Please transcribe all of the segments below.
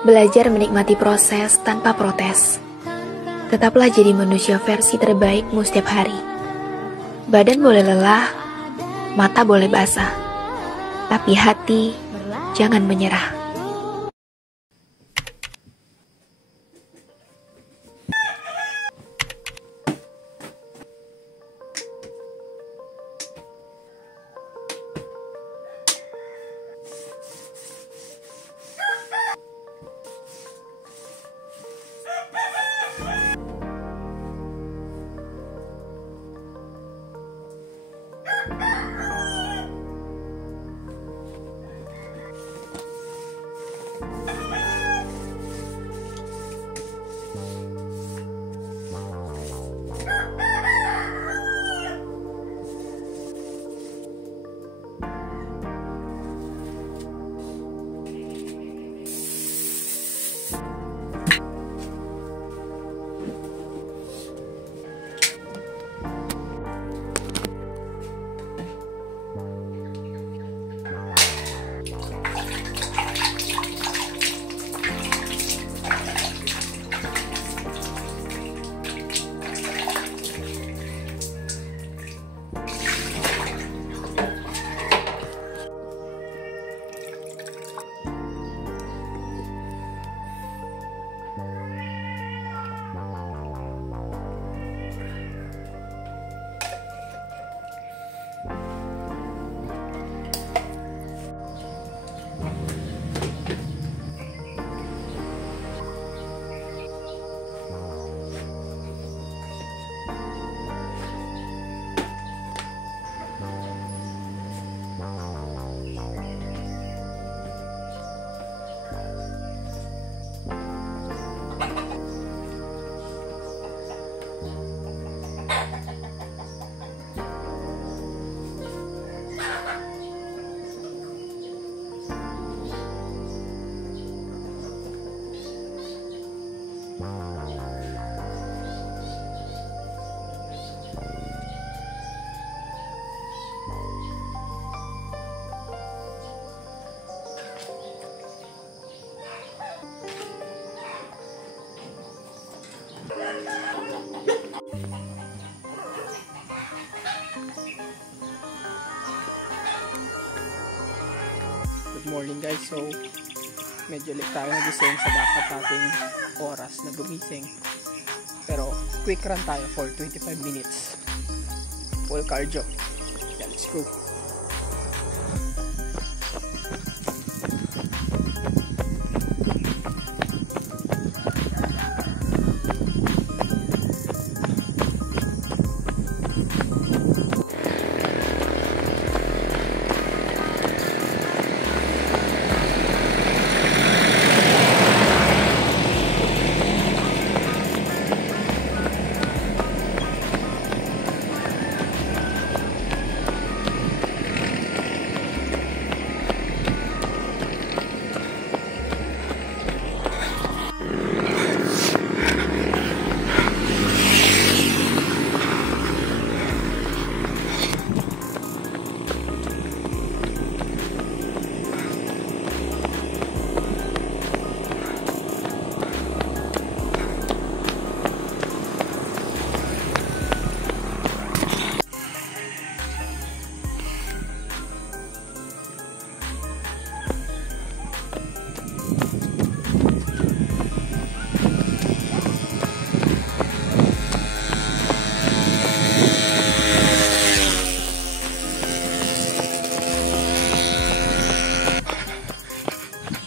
Belajar menikmati proses tanpa protes. Tetaplah jadi manusia versi terbaikmu setiap hari. Badan boleh lelah, mata boleh basah, tapi hati jangan menyerah. Good morning guys, so medyo late tayo nagising sa dapat nating oras na gumising, pero quick run tayo for 25 minutes, full cardio. Yeah, let's go.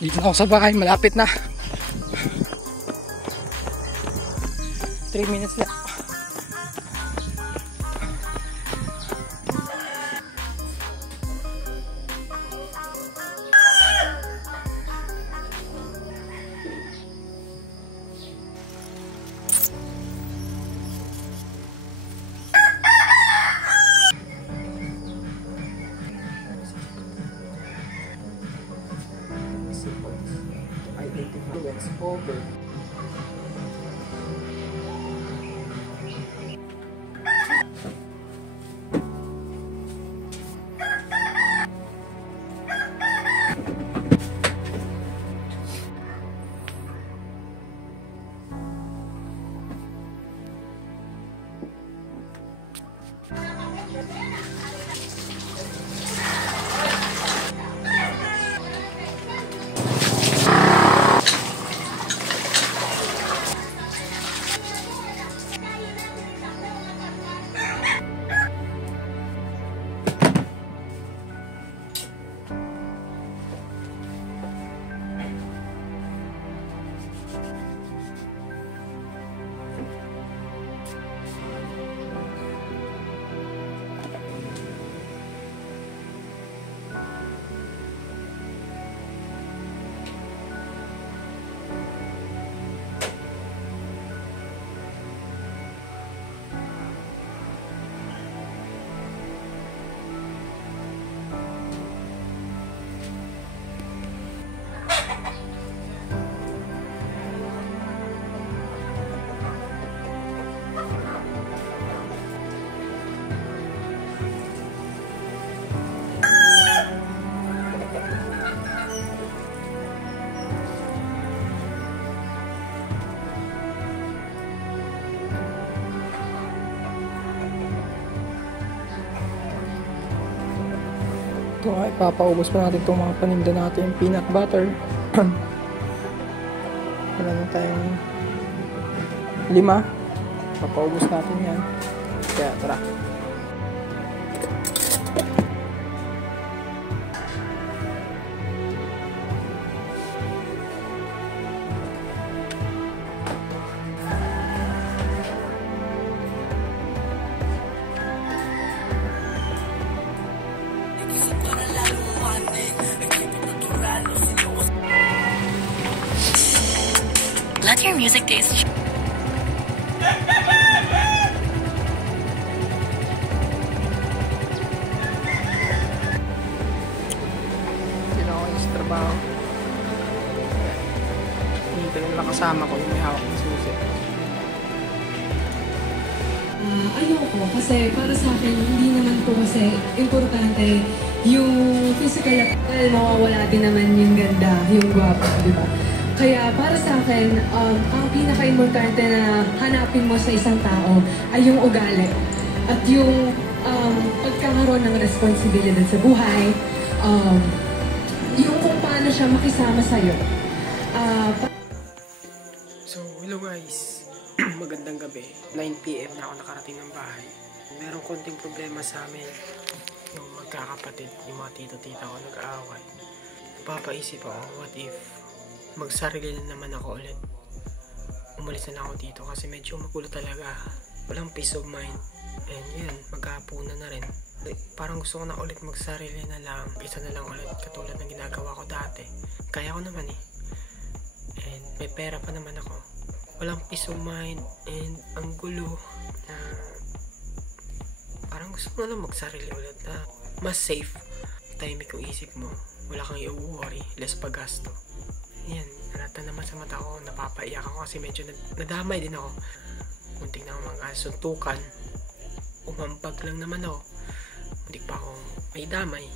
Dito na ako sa bahay, malapit na. 3 minutes na. Influence over. Ito ay papaubos pa natin itong mga paninda natin. Peanut butter. Wala na tayong 5. Papaubos natin yan. Kaya tara. Let your music taste. Trabaho. Hindi ko lang kasama ko yung may hawak ng susi. Ayoko kasi para sa akin hindi naman po kasi importante yung physical appearance. Mawawala din naman yung ganda, yung guwapo, di ba? Kaya para sa akin, ang pinaka-importante na hanapin mo sa isang tao ay yung ugali at yung pagkakaroon ng responsibilidad sa buhay, yung kung paano siya makisama sa'yo. So, hello guys. Magandang gabi. 9 PM na ako nakarating ng bahay. Merong konting problema sa amin. Yung magkakapatid, yung mga tito-tita ko nag-aaway. Napapaisip ako, what if magsarili na naman ako ulit. Umalis na lang ako dito kasi medyo magulo talaga. Walang peace of mind. And yun, magkahapunan na rin. Parang gusto ko na ulit magsarili na lang. Isa na lang ulit katulad ng ginagawa ko dati. Kaya ko naman eh. And may pera pa naman ako. Walang peace of mind. And ang gulo na parang gusto ko na lang magsarili ulit na mas safe. Tahimik yung isip mo. Wala kang i-worry. Less paggasto. Yan. Nalata naman sa mata ko. Napapaiyak ako kasi medyo nadamay din ako. Muntik na ako magkasuntukan. Umampag lang naman ako. Hindi pa ako may damay.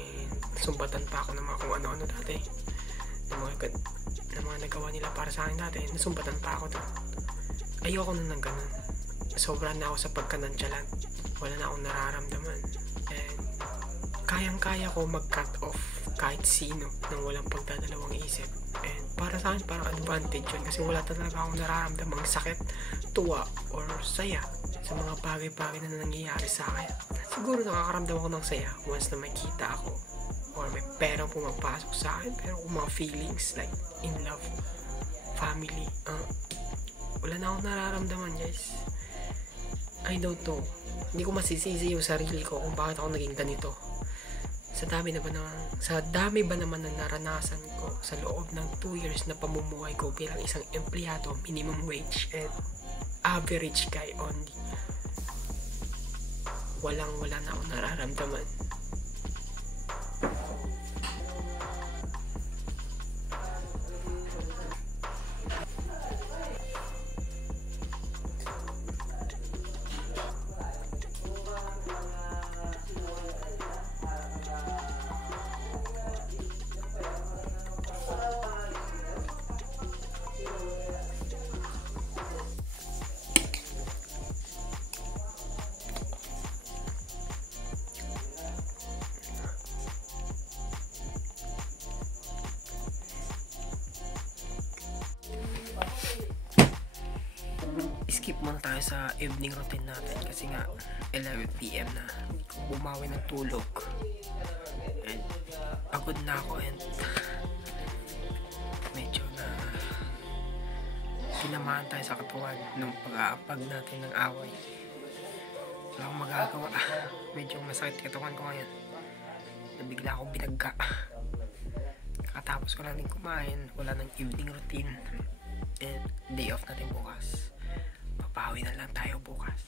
And sumbatan pa ako ng mga kung ano-ano dati. Ng mga nagawa nila para sa akin dati. Nasumbatan pa ako doon. Ayoko na ng ganun. Sobra na ako sa pagkanantyalan. Wala na akong nararamdaman. And kayang-kaya ko mag-cut off kahit sino nang walang pagdadalawang isip. And para sa akin, parang advantage yun. Kasi wala talaga akong nararamdamang sakit, tuwa, or saya sa mga bagay-bagay na nangyayari sa akin. Siguro nakakaramdam ako ng saya once na may kita ako or may perang pumapasok sa akin. Pero kung mga feelings like in love, family, wala na akong nararamdaman, guys. I don't know. Hindi ko masisisi yung sarili ko kung bakit ako naging ganito. Sa dami ba naman na naranasan ko sa loob ng 2 years na pamumuhay ko bilang isang empleyado, minimum wage, and average guy only. Wala na akong nararamdaman. Skip muna tayo sa evening routine natin kasi nga 11 PM na. Hindi ko bumawi ng tulog. And pagod na ako and medyo na tinamaan tayo sa katawan nung pag-aapag natin ng away. Wala akong magagawa. Medyo masakit katawan ko ngayon. Nabigla akong binagga. Katapos ko lang din kumain. Wala ng evening routine. And day off natin bukas. Papawi na lang tayo bukas.